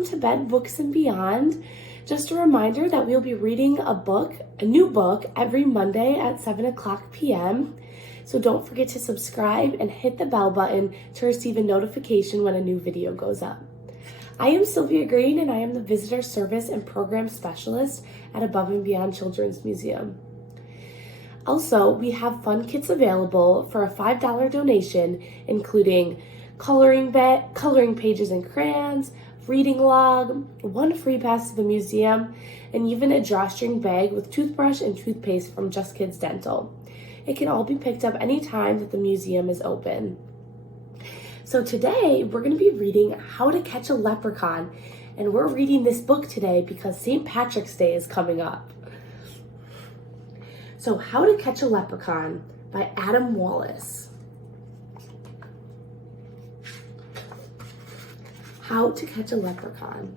welcome to Bed Books and Beyond. Just a reminder that we'll be reading a new book every Monday at 7 o'clock p.m. So don't forget to subscribe and hit the bell button to receive a notification when a new video goes up. I am Sylvia Green and I am the Visitor Service and Program Specialist at Above and Beyond Children's Museum. Also, we have fun kits available for a $5 donation, including coloring pages and crayons, reading log, 1 free pass to the museum, and even a drawstring bag with toothbrush and toothpaste from Just Kids Dental. It can all be picked up anytime that the museum is open. So today we're going to be reading How to Catch a Leprechaun, and we're reading this book today because St. Patrick's Day is coming up. So How to Catch a Leprechaun by Adam Wallace. How to Catch a Leprechaun.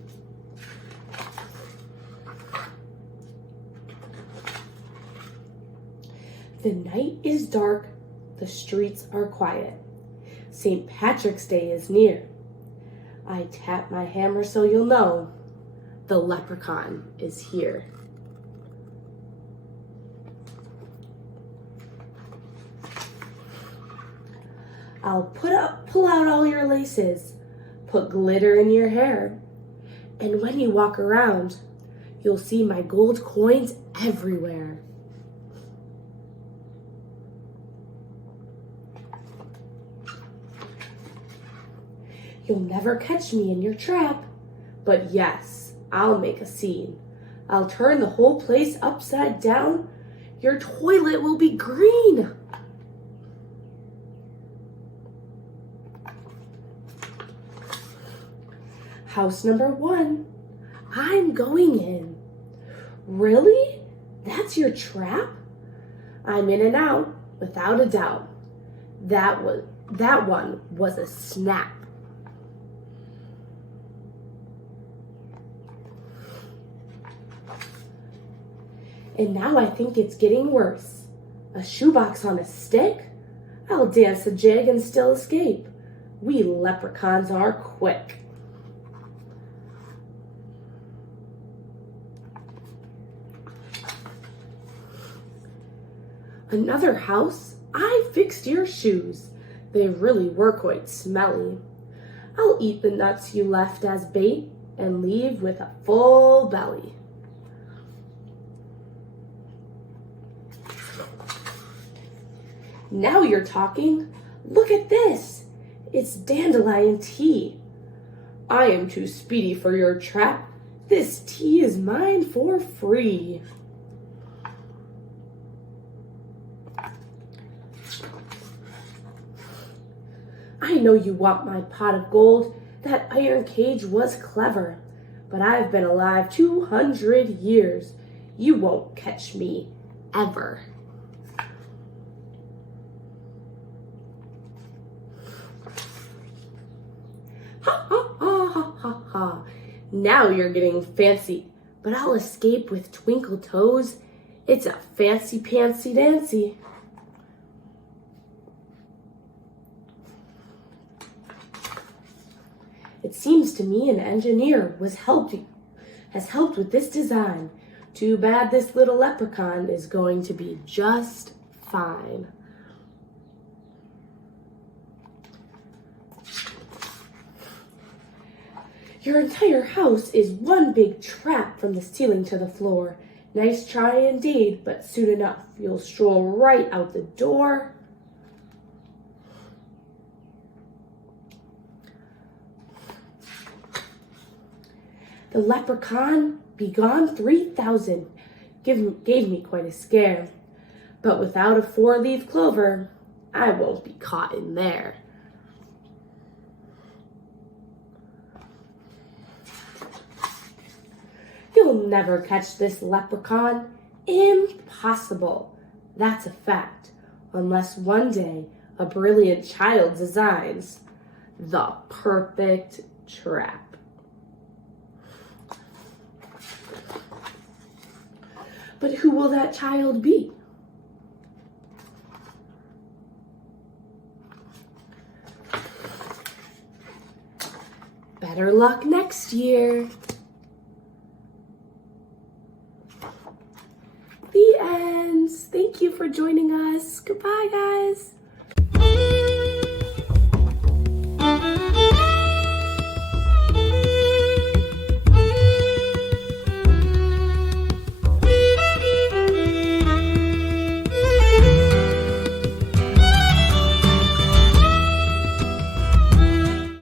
The night is dark, the streets are quiet. St. Patrick's Day is near. I tap my hammer so you'll know the leprechaun is here. I'll pull out all your laces, put glitter in your hair, and when you walk around, you'll see my gold coins everywhere. You'll never catch me in your trap, but yes, I'll make a scene. I'll turn the whole place upside down. Your toilet will be green. House number 1, I'm going in. Really? That's your trap? I'm in and out, without a doubt. That one was a snap. And now I think it's getting worse. A shoebox on a stick? I'll dance a jig and still escape. We leprechauns are quick. Another house? I fixed your shoes. They really were quite smelly. I'll eat the nuts you left as bait and leave with a full belly. Now you're talking. Look at this. It's dandelion tea. I am too speedy for your trap. This tea is mine for free. I know you want my pot of gold. That iron cage was clever, but I've been alive 200 years. You won't catch me, ever. Ha ha ha ha ha ha. Now you're getting fancy, but I'll escape with twinkle toes. It's a fancy pantsy dancy. It seems to me an engineer has helped with this design. Too bad this little leprechaun is going to be just fine. Your entire house is one big trap from the ceiling to the floor. Nice try indeed, but soon enough you'll stroll right out the door. The leprechaun, begone 3,000, gave me quite a scare. But without a 4-leaf clover, I won't be caught in there. You'll never catch this leprechaun. Impossible. That's a fact. Unless one day a brilliant child designs the perfect trap. But who will that child be? Better luck next year. The end. Thank you for joining us. Goodbye, guys.